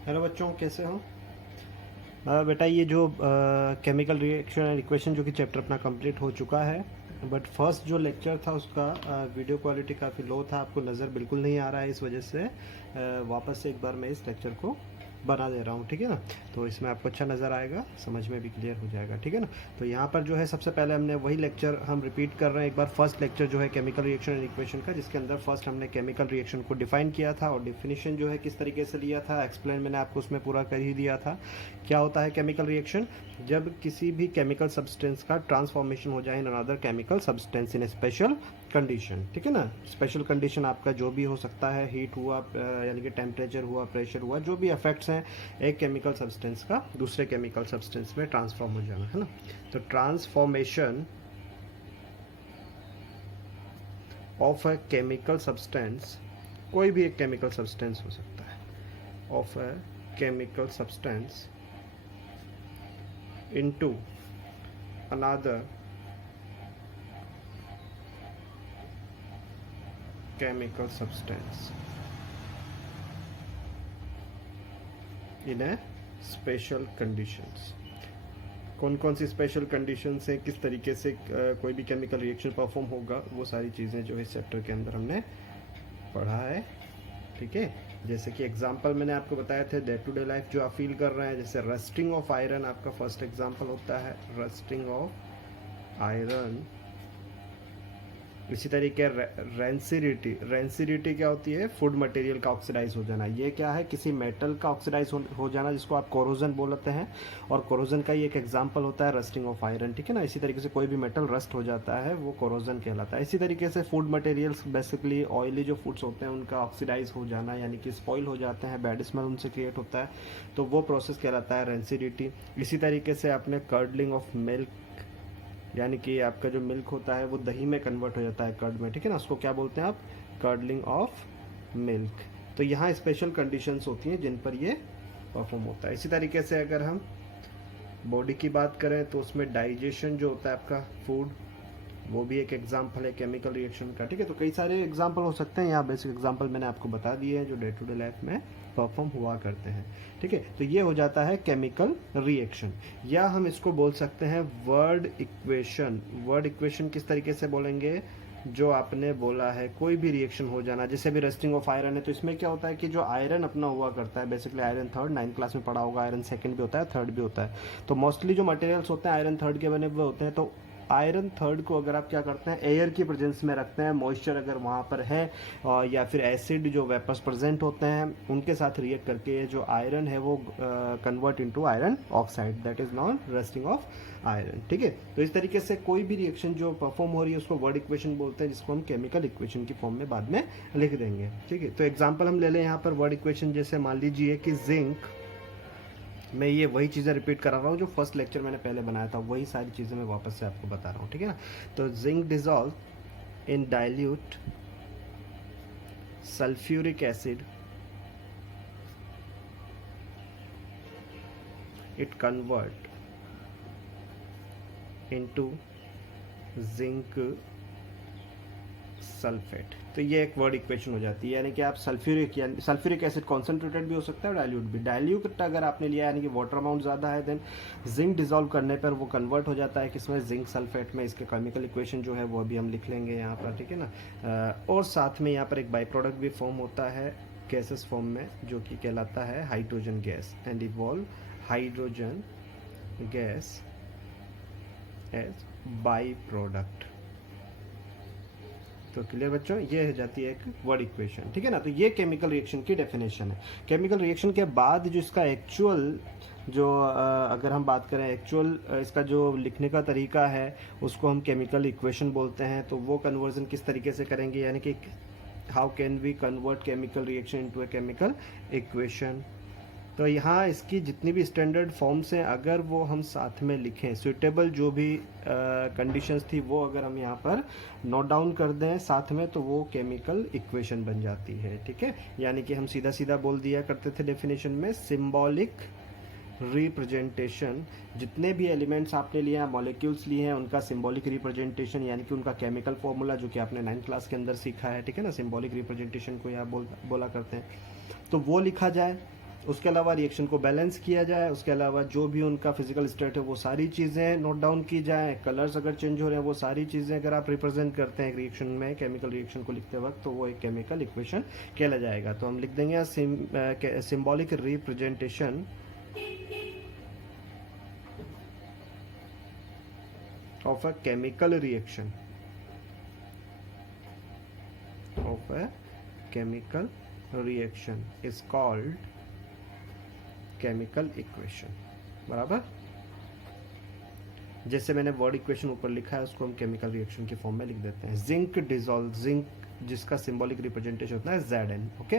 Hello बच्चों, कैसे हो? बेटा, ये जो केमिकल रिएक्शन एंड इक्वेशन जो कि चैप्टर अपना कंप्लीट हो चुका है, बट फर्स्ट जो लेक्चर था उसका वीडियो क्वालिटी काफ़ी लो था, आपको नज़र बिल्कुल नहीं आ रहा है। इस वजह से वापस से एक बार मैं इस लेक्चर को बना दे रहा हूँ, ठीक है ना। तो इसमें आपको अच्छा नज़र आएगा, समझ में भी क्लियर हो जाएगा, ठीक है ना। तो यहाँ पर जो है सबसे पहले हमने वही लेक्चर हम रिपीट कर रहे हैं एक बार। फर्स्ट लेक्चर जो है केमिकल रिएक्शन एंड इक्वेशन का, जिसके अंदर फर्स्ट हमने केमिकल रिएक्शन को डिफाइन किया था और डिफिनीशन जो है किस तरीके से लिया था, एक्सप्लेन मैंने आपको उसमें पूरा कर ही दिया था। क्या होता है केमिकल रिएक्शन? जब किसी भी केमिकल सब्सटेंस का ट्रांसफॉर्मेशन हो जाए in another chemical substance in A special condition, ठीक है ना। स्पेशल कंडीशन आपका जो भी हो सकता है, हीट हुआ यानी कि टेम्परेचर हुआ, प्रेशर हुआ, जो भी इफेक्ट्स हैं एक केमिकल सब्सटेंस का दूसरे केमिकल सब्सटेंस में ट्रांसफॉर्म हो जाना, है ना। तो transformation of a chemical substance, कोई भी एक केमिकल सब्सटेंस हो सकता है, of a chemical substance into another chemical substance in a special conditions। कौन कौन सी स्पेशल कंडीशंस हैं, किस तरीके से कोई भी केमिकल रिएक्शन परफॉर्म होगा, वो सारी चीज़ें जो इस चैप्टर के अंदर हमने पढ़ा है, ठीक है। जैसे कि एग्जांपल मैंने आपको बताया थे डे टू डे लाइफ जो आप फील कर रहे हैं, जैसे रस्टिंग ऑफ आयरन आपका फर्स्ट एग्जांपल होता है, रस्टिंग ऑफ आयरन। इसी तरीके रेंसिडिटी, रेंसिडिटी क्या होती है? फूड मटेरियल का ऑक्सीडाइज हो जाना। ये क्या है? किसी मेटल का ऑक्सीडाइज हो जाना, जिसको आप कोरोजन बोलते हैं, और कोरोजन का ही एक एग्जांपल होता है रस्टिंग ऑफ आयरन, ठीक है ना। इसी तरीके से कोई भी मेटल रस्ट हो जाता है वो कोरोजन कहलाता है। इसी तरीके से फूड मटेरियल्स, बेसिकली ऑयली जो फूड्स होते हैं उनका ऑक्सीडाइज हो जाना, यानी कि स्पॉइल हो जाते हैं, बैड स्मेल उनसे क्रिएट होता है, तो वो प्रोसेस कहलाता है रेंसिडिटी। इसी तरीके से आपने कर्डलिंग ऑफ मिल्क, यानी कि आपका जो मिल्क होता है वो दही में कन्वर्ट हो जाता है, कर्ड में, ठीक है ना, उसको क्या बोलते हैं आप? Curdling of milk. तो यहाँ स्पेशल कंडीशंस होती हैं जिन पर ये परफॉर्म होता है। इसी तरीके से अगर हम बॉडी की बात करें तो उसमें डाइजेशन जो होता है आपका फूड, वो भी एक एग्जाम्पल है केमिकल रिएक्शन का, ठीक है। तो कई सारे एग्जाम्पल हो सकते हैं, यहाँ बेसिक एग्जाम्पल मैंने आपको बता दिए हैं जो डे टू डे लाइफ में परफॉर्म हुआ करते हैं, ठीक है। तो ये हो जाता है केमिकल रिएक्शन, या हम इसको बोल सकते हैं वर्ड इक्वेशन। वर्ड इक्वेशन किस तरीके से बोलेंगे? जो आपने बोला है कोई भी रिएक्शन हो जाना, जैसे भी रस्टिंग ऑफ आयरन है, तो इसमें क्या होता है कि जो आयरन अपना हुआ करता है, basically iron third, 9th class में पढ़ा होगा, आयरन सेकंड भी होता है, थर्ड भी होता है। तो मोस्टली जो मटेरियल्स होते हैं आयरन थर्ड के बने हुए होते हैं। तो आयरन थर्ड को अगर आप क्या करते हैं, एयर की प्रेजेंस में रखते हैं, मॉइस्चर अगर वहाँ पर है, या फिर एसिड जो वेपर्स प्रेजेंट होते हैं उनके साथ रिएक्ट करके जो आयरन है वो convert into iron oxide, that is non rusting of iron, ठीक है। तो इस तरीके से कोई भी रिएक्शन जो परफॉर्म हो रही है उसको वर्ड इक्वेशन बोलते हैं, जिसको हम केमिकल इक्वेशन की फॉर्म में बाद में लिख देंगे, ठीक है। तो एग्जाम्पल हम ले लें यहाँ पर वर्ड इक्वेशन, जैसे मान लीजिए कि जिंक, मैं ये वही चीज़ें रिपीट करा रहा हूँ जो फर्स्ट लेक्चर मैंने पहले बनाया था, वही सारी चीज़ें मैं वापस से आपको बता रहा हूँ, ठीक है ना। तो zinc dissolve in dilute sulphuric acid, it convert into zinc sulphate. तो ये एक वर्ड इक्वेशन हो जाती है, यानी कि आप सल्फ्यूरिक एसिड कॉन्सेंट्रेटेड भी हो सकता है और डाइल्यूट भी। डाइल्यूट अगर आपने लिया यानी कि वाटर अमाउंट ज़्यादा है, देन जिंक डिजॉल्व करने पर वो कन्वर्ट हो जाता है किसमें? जिंक सल्फेट में। इसके केमिकल इक्वेशन जो है वो अभी हम लिख लेंगे यहाँ पर, ठीक है ना। और साथ में यहाँ पर एक बाई प्रोडक्ट भी फॉर्म होता है गैसेस फॉर्म में, जो कि कहलाता है hydrogen gas, and evolve hydrogen gas as by product. तो क्लियर बच्चों, ये हो जाती है एक वर्ड इक्वेशन, ठीक है ना। तो ये केमिकल रिएक्शन की डेफिनेशन है। केमिकल रिएक्शन के बाद जो इसका एक्चुअल जो अगर हम बात करें एक्चुअल इसका जो लिखने का तरीका है उसको हम केमिकल इक्वेशन बोलते हैं। तो वो कन्वर्जन किस तरीके से करेंगे, यानी कि how can we convert chemical reaction into a chemical equation. तो यहाँ इसकी जितनी भी स्टैंडर्ड फॉर्म्स हैं अगर वो हम साथ में लिखें, सुइटेबल जो भी कंडीशंस थी वो अगर हम यहाँ पर नोट डाउन कर दें साथ में, तो वो केमिकल इक्वेशन बन जाती है, ठीक है। यानी कि हम सीधा सीधा बोल दिया करते थे डेफिनेशन में, सिंबॉलिक रिप्रेजेंटेशन, जितने भी एलिमेंट्स आपने लिए हैं, मॉलिक्यूल्स लिए हैं, उनका सिंबॉलिक रिप्रेजेंटेशन यानी कि उनका केमिकल फॉर्मूला जो कि आपने 9th क्लास के अंदर सीखा है, ठीक है ना। सिंबॉलिक रिप्रेजेंटेशन को यहाँ बोला करते हैं, तो वो लिखा जाए। उसके अलावा रिएक्शन को बैलेंस किया जाए, उसके अलावा जो भी उनका फिजिकल स्टेट है वो सारी चीज़ें नोट डाउन की जाए, कलर्स अगर चेंज हो रहे हैं वो सारी चीज़ें अगर आप रिप्रेजेंट करते हैं रिएक्शन में, केमिकल रिएक्शन को लिखते वक्त, तो वो एक केमिकल इक्वेशन कहला जाएगा। तो हम लिख देंगे symbolic representation of a chemical reaction is called chemical equation। बराबर, जैसे मैंने वर्ड इक्वेशन ऊपर लिखा है उसको हम केमिकल रिएक्शन की फॉर्म में लिख देते हैं। जिंक डिजोल्व, जिंक जिसका सिंबॉलिक रिप्रेजेंटेशन होता है Zn, okay.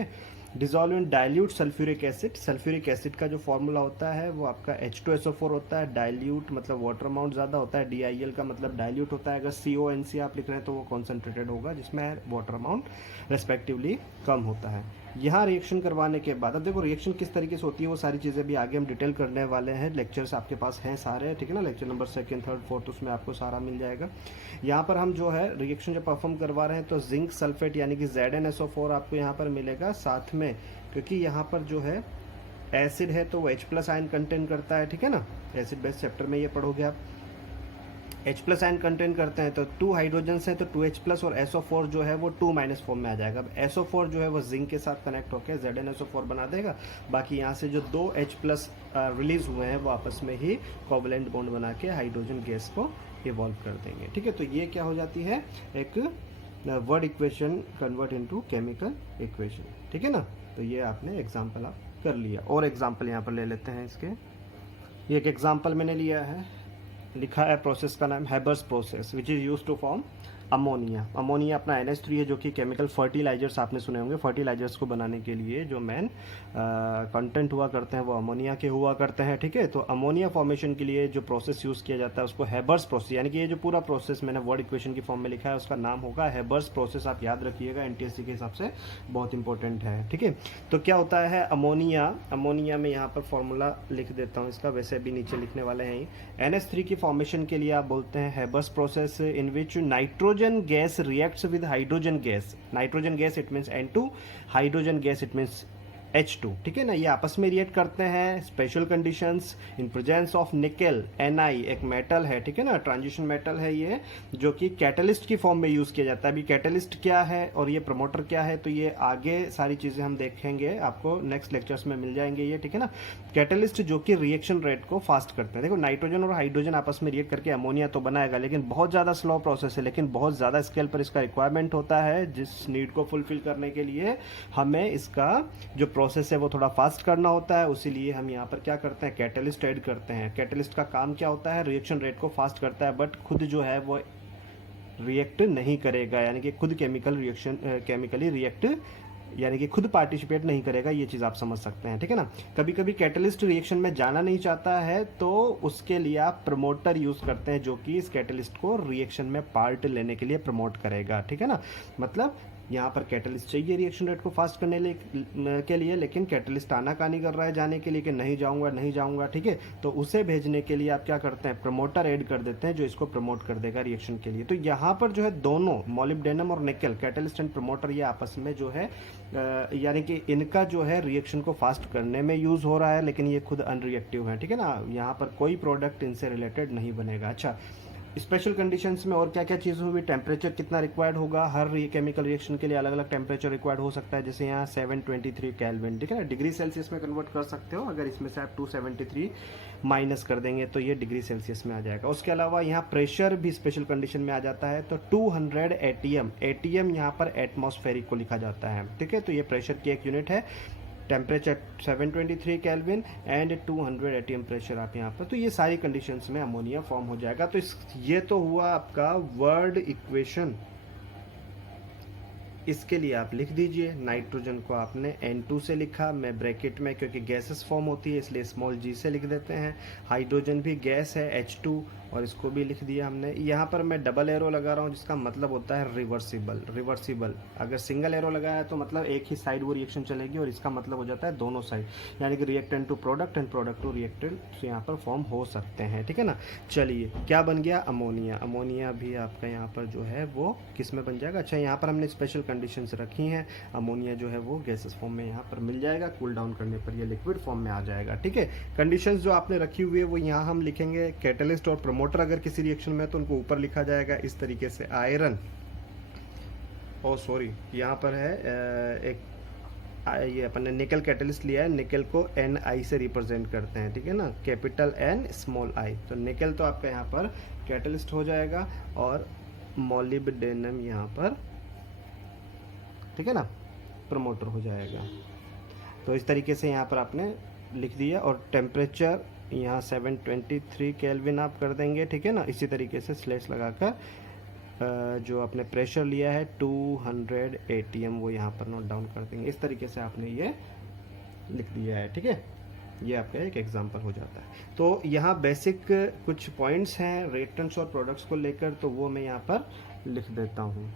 Dissolve in dilute sulphuric acid, sulphuric acid का जो फॉर्मूला होता है वो आपका H2SO4 होता है। डाइल्यूट मतलब वाटर अमाउंट ज़्यादा होता है, DIL का मतलब डाइल्यूट होता है। अगर CONC आप लिख रहे हैं तो वो कॉन्सेंट्रेटेड होगा, जिसमें वाटर अमाउंट रेस्पेक्टिवली कम होता है। यहाँ रिएक्शन करवाने के बाद, अब देखो रिएक्शन किस तरीके से होती है वो सारी चीज़ें भी आगे हम डिटेल करने वाले हैं। लेक्चर्स आपके पास हैं सारे, ठीक है ना, lecture number 2nd, 3rd, 4th उसमें आपको सारा मिल जाएगा। यहाँ पर हम जो है रिएक्शन जो परफॉर्म करवा रहे हैं तो जिंक सल्फेट यानी कि ZnSO4 आपको यहाँ पर मिलेगा साथ में, क्योंकि यहाँ पर जो है एसिड है तो वो H+ आयन कंटेन करता है, ठीक है ना, एसिड बेस चैप्टर में ये पढ़ोगे आप। H+ आयन कंटेन करते हैं तो 2 हाइड्रोजन्स हैं तो 2H+ और SO4 जो है वो 2- फॉर्म में आ जाएगा। अब SO4 जो है वो जिंक के साथ कनेक्ट होकर ZnSO4 बना देगा, बाकी यहाँ से जो 2 H+ रिलीज हुए हैं वो आपस में ही कोवलेंट बॉन्ड बना के हाइड्रोजन गैस को इवॉल्व कर देंगे, ठीक है। तो ये क्या हो जाती है, एक word equation convert into chemical equation, ठीक है ना। तो ये आपने एग्जांपल आप कर लिया, और एग्जांपल यहाँ पर ले लेते हैं इसके। ये एक एग्जांपल मैंने लिया है, लिखा है प्रोसेस का नाम Haber's process which is use to form ammonia. Ammonia अपना NH3 है जो कि केमिकल फर्टिलाइजर्स आपने सुने होंगे, फर्टिलाइजर्स को बनाने के लिए जो मेन कंटेंट हुआ करते हैं वो अमोनिया के हुआ करते हैं, ठीक है। तो अमोनिया फॉर्मेशन के लिए जो प्रोसेस यूज़ किया जाता है उसको हैबर्स प्रोसेस, यानी कि ये जो पूरा प्रोसेस मैंने वर्ड इक्वेशन की फॉर्म में लिखा है उसका नाम होगा हैबर्स प्रोसेस। आप याद रखिएगा, NTSC के हिसाब से बहुत इंपॉर्टेंट है, ठीक है। तो क्या होता है अमोनिया में यहाँ पर फॉर्मूला लिख देता हूँ इसका, वैसे भी नीचे लिखने वाले हैं ही। NH3 की फॉर्मेशन के लिए आप बोलते हैं Haber's process in which nitrogen gas reacts with hydrogen gas it means N2, hydrogen gas it means H2, ठीक है ना। ये आपस में रिएक्ट करते हैं special conditions in presence of nickel Ni, एक मेटल है, ठीक है ना, ट्रांजिशन मेटल है ये, जो कि कैटलिस्ट की फॉर्म में यूज किया जाता है। अभी कैटलिस्ट क्या है और ये प्रमोटर क्या है तो ये आगे सारी चीजें हम देखेंगे, आपको नेक्स्ट लेक्चर्स में मिल जाएंगे ये, ठीक है ना। कैटलिस्ट जो कि रिएक्शन रेट को फास्ट करते हैं। देखो नाइट्रोजन और हाइड्रोजन आपस में रिएक्ट करके अमोनिया तो बनाएगा, लेकिन बहुत ज्यादा स्लो प्रोसेस है, लेकिन बहुत ज्यादा स्केल पर इसका रिक्वायरमेंट होता है। जिस नीड को फुलफिल करने के लिए हमें इसका जो प्रोसेस है वो थोड़ा फास्ट करना होता है, उसीलिए हम यहाँ पर क्या करते हैं, कैटलिस्ट ऐड करते हैं। कैटलिस्ट का काम क्या होता है, रिएक्शन रेट को फास्ट करता है, बट खुद जो है वो रिएक्ट नहीं करेगा, यानी कि खुद केमिकली रिएक्ट यानी कि खुद पार्टिसिपेट नहीं करेगा। ये चीज़ आप समझ सकते हैं, ठीक है ना। कभी कभी कैटलिस्ट रिएक्शन में जाना नहीं चाहता है तो उसके लिए आप प्रमोटर यूज़ करते हैं जो कि इस कैटलिस्ट को रिएक्शन में पार्ट लेने के लिए प्रमोट करेगा, ठीक है ना। मतलब यहाँ पर कैटलिस्ट चाहिए रिएक्शन रेट को फास्ट करने के लिए, लेकिन कैटलिस्ट आनाकानी कर रहा है जाने के लिए कि नहीं जाऊंगा, ठीक है। तो उसे भेजने के लिए आप क्या करते हैं, प्रमोटर ऐड कर देते हैं जो इसको प्रमोट कर देगा रिएक्शन के लिए। तो यहाँ पर जो है दोनों मॉलिब्डेनम और निकेल, कैटलिस्ट एंड प्रमोटर, ये आपस में जो है यानी कि इनका जो है रिएक्शन को फास्ट करने में यूज हो रहा है, लेकिन ये खुद अनरिएक्टिव है, ठीक है ना। यहाँ पर कोई प्रोडक्ट इनसे रिलेटेड नहीं बनेगा। अच्छा, स्पेशल कंडीशंस में और क्या क्या चीज़ हुई, टेम्परेचर कितना रिक्वायर्ड होगा, हर केमिकल रिएक्शन के लिए अलग अलग टेम्परेचर रिक्वायर्ड हो सकता है। जैसे यहाँ 723 केल्विन, ठीक है ना, डिग्री सेल्सियस में कन्वर्ट कर सकते हो। अगर इसमें से आप 273 माइनस कर देंगे तो ये डिग्री सेल्सियस में आ जाएगा। उसके अलावा यहाँ प्रेशर भी स्पेशल कंडीशन में आ जाता है, तो 200 ATM यहाँ पर एटमॉस्फेरिक को लिखा जाता है, ठीक है। तो ये प्रेशर की एक यूनिट है। Temperature 723 kelvin and 200 ATM pressure आप यहाँ पर, तो ये सारी कंडीशंस में अमोनिया फॉर्म हो जाएगा। तो ये तो हुआ आपका वर्ड इक्वेशन। इसके लिए आप लिख दीजिए, नाइट्रोजन को आपने N2 से लिखा, मैं ब्रैकेट में क्योंकि गैसेस फॉर्म होती है इसलिए स्मॉल g से लिख देते हैं। हाइड्रोजन भी गैस है H2, और इसको भी लिख दिया हमने। यहाँ पर मैं डबल एरो लगा रहा हूँ जिसका मतलब होता है रिवर्सिबल। अगर सिंगल एरो लगाया है तो मतलब एक ही साइड वो रिएक्शन चलेगी, और इसका मतलब हो जाता है दोनों साइड, यानी कि reactant to product and product to reactant यहाँ पर फॉर्म हो सकते हैं, ठीक है ना। चलिए क्या बन गया, अमोनिया। अमोनिया भी आपका यहाँ पर जो है वो किस में बन जाएगा, अच्छा यहाँ पर हमने स्पेशल कंडीशंस रखी हैं। अमोनिया जो है वो गैसेस फॉर्म में यहाँ पर मिल जाएगा, कूल डाउन करने पर ये लिक्विड फॉर्म में आ जाएगा, ठीक है। कंडीशंस जो आपने रखी हुई है वो यहाँ हम लिखेंगे। कैटलिस्ट और प्रमोटर अगर किसी रिएक्शन में तो उनको ऊपर लिखा जाएगा इस तरीके से, आयरन, ओ सॉरी यहाँ पर है एक ये अपन ने निकल कैटलिस्ट लिया है, निकल को Ni से रिप्रेजेंट करते हैं, ठीक है ना, कैपिटल N स्मॉल i। तो निकल तो आपका यहाँ पर कैटलिस्ट हो जाएगा, और मोलिब्डेनम यहाँ पर, ठीक है ना, प्रमोटर हो जाएगा। तो इस तरीके से यहाँ पर आपने लिख दिया, और टेम्परेचर यहाँ 723 केल्विन आप कर देंगे, ठीक है ना। इसी तरीके से स्लेश लगाकर जो आपने प्रेशर लिया है 200 atm वो यहाँ पर नोट डाउन कर देंगे। इस तरीके से आपने ये लिख दिया है, ठीक है। ये आपका एक एग्जांपल हो जाता है। तो यहाँ बेसिक कुछ पॉइंट्स हैं रिएक्टेंट्स और प्रोडक्ट्स को लेकर, तो वो मैं यहाँ पर लिख देता हूँ।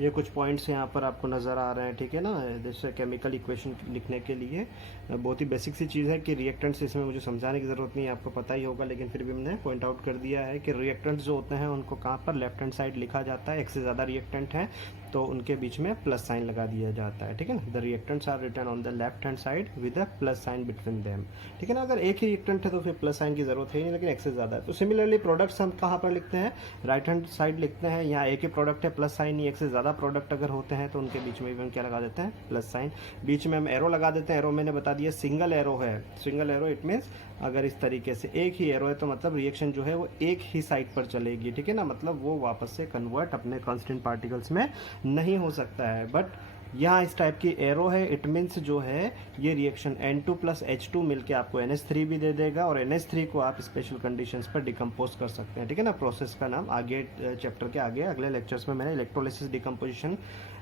ये कुछ पॉइंट्स यहाँ पर आपको नज़र आ रहे हैं, ठीक है ना। जैसे केमिकल इक्वेशन लिखने के लिए बहुत ही बेसिक सी चीज़ है कि रिएक्टेंट्स, इसमें मुझे समझाने की ज़रूरत नहीं है, आपको पता ही होगा, लेकिन फिर भी मैंने पॉइंट आउट कर दिया है कि रिएक्टेंट्स जो होते हैं उनको कहाँ पर लेफ्ट हैंड साइड लिखा जाता है। एक से ज़्यादा रिएक्टेंट हैं तो उनके बीच में प्लस साइन लगा दिया जाता है, ठीक है ना। The reactants are written on the left hand side with a plus sign between them, ठीक है ना। अगर एक ही रिएक्टेंट है तो फिर प्लस साइन की जरूरत है नहीं, लेकिन एक से ज़्यादा है तो सिमिलरली प्रोडक्ट्स हम कहाँ पर लिखते हैं, राइट हैंड साइड लिखते हैं। यहाँ एक ही प्रोडक्ट है, प्लस साइन, एक से ज़्यादा प्रोडक्ट अगर होते हैं तो उनके बीच में भी हम क्या लगा देते हैं, प्लस साइन। बीच में हम एरो लगा देते हैं। एरो मैंने बता दिया सिंगल एरो है, सिंगल एरो इट मीन्स अगर इस तरीके से एक ही एरो है तो मतलब रिएक्शन जो है वो एक ही साइड पर चलेगी, ठीक है ना, मतलब वो वापस से कन्वर्ट अपने कांस्टेंट पार्टिकल्स में नहीं हो सकता है। बट यहाँ इस टाइप की एरो है, इट मीन्स जो है ये रिएक्शन N2 प्लस H2 मिलके आपको NH3 भी दे देगा, और NH3 को आप स्पेशल कंडीशंस पर डिकम्पोज कर सकते हैं, ठीक है ना। प्रोसेस का नाम आगे चैप्टर के आगे अगले लेक्चर्स में मैंने इलेक्ट्रोलिसिस डिकम्पोजिशन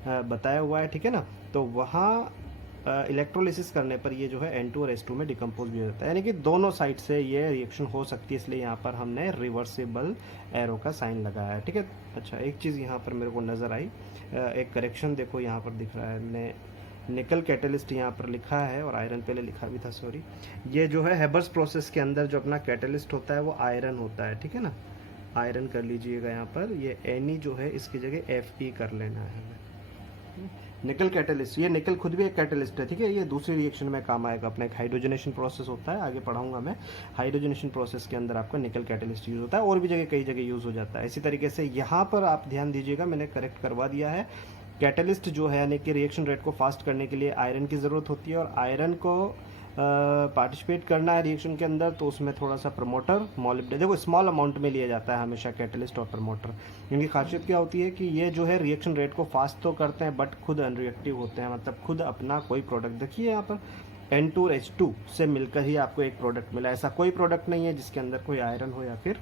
बताया हुआ है, ठीक है ना। तो वहाँ इलेक्ट्रोलिसिस करने पर ये जो है N2 और H2 में डिकम्पोज भी हो जाता है, यानी कि दोनों साइड से ये रिएक्शन हो सकती है, इसलिए यहाँ पर हमने रिवर्सिबल एरो का साइन लगाया है, ठीक है। अच्छा एक चीज़ यहाँ पर मेरे को नज़र आई, एक करेक्शन देखो यहाँ पर दिख रहा है, ने निकल कैटलिस्ट यहाँ पर लिखा है और आयरन पहले लिखा भी था, सॉरी। ये जो है हेबर्स प्रोसेस के अंदर जो अपना कैटलिस्ट होता है वो आयरन होता है, ठीक है ना, आयरन कर लीजिएगा यहाँ पर। ये Ni जो है इसकी जगह Fe कर लेना है हमें। निकल कैटलिस्ट, ये निकल खुद भी एक कैटलिस्ट है, ठीक है। ये दूसरी रिएक्शन में काम आएगा, अपना एक हाइड्रोजनेशन प्रोसेस होता है, आगे पढ़ाऊंगा मैं। हाइड्रोजनेशन प्रोसेस के अंदर आपका निकल कैटलिस्ट यूज़ होता है, और भी जगह कई जगह यूज़ हो जाता है। इसी तरीके से यहाँ पर आप ध्यान दीजिएगा, मैंने करेक्ट करवा दिया है। कैटलिस्ट जो है यानी कि रिएक्शन रेट को फास्ट करने के लिए आयरन की ज़रूरत होती है, और आयरन को पार्टिसिपेट करना है रिएक्शन के अंदर तो उसमें थोड़ा सा प्रमोटर मोलिब्डेनम, देखो स्मॉल अमाउंट में लिया जाता है हमेशा कैटलिस्ट और प्रमोटर। इनकी खासियत क्या होती है कि ये जो है रिएक्शन रेट को फास्ट तो करते हैं बट खुद अनरिएक्टिव होते हैं, मतलब खुद अपना कोई प्रोडक्ट, देखिए यहाँ पर N2 और H2 से मिलकर ही आपको एक प्रोडक्ट मिला, ऐसा कोई प्रोडक्ट नहीं है जिसके अंदर कोई आयरन हो या फिर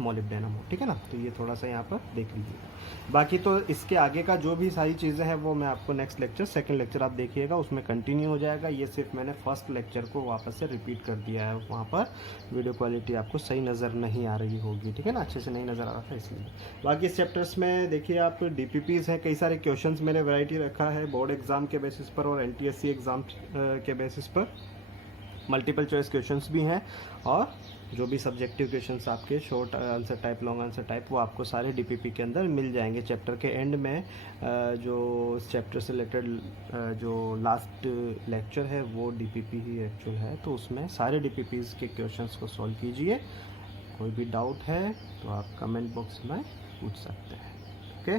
मोलिब्डेनम हो, ठीक है ना। तो ये थोड़ा सा यहाँ पर देख लीजिए। बाकी तो इसके आगे का जो भी सारी चीज़ें हैं वो मैं आपको नेक्स्ट लेक्चर, सेकंड लेक्चर आप देखिएगा उसमें कंटिन्यू हो जाएगा। ये सिर्फ मैंने फर्स्ट लेक्चर को वापस से रिपीट कर दिया है, वहाँ पर वीडियो क्वालिटी आपको सही नज़र नहीं आ रही होगी, ठीक है ना, अच्छे से नहीं नज़र आ रहा था इसलिए। बाकी इस चैप्टर्स में देखिए आप DPPs हैं, कई सारे क्वेश्चन मैंने वैरायटी रखा है बोर्ड एग्ज़ाम के बेसिस पर और NTSC एग्ज़ाम के बेसिस पर। मल्टीपल चॉइस क्वेश्चंस भी हैं, और जो भी सब्जेक्टिव क्वेश्चंस आपके short answer type, long answer type, वो आपको सारे DPP के अंदर मिल जाएंगे। चैप्टर के एंड में जो चैप्टर से रिलेटेड जो लास्ट लेक्चर है वो DPP ही एक्चुअल है, तो उसमें सारे DPPs के क्वेश्चंस को सॉल्व कीजिए। कोई भी डाउट है तो आप कमेंट बॉक्स में पूछ सकते हैं, ओके।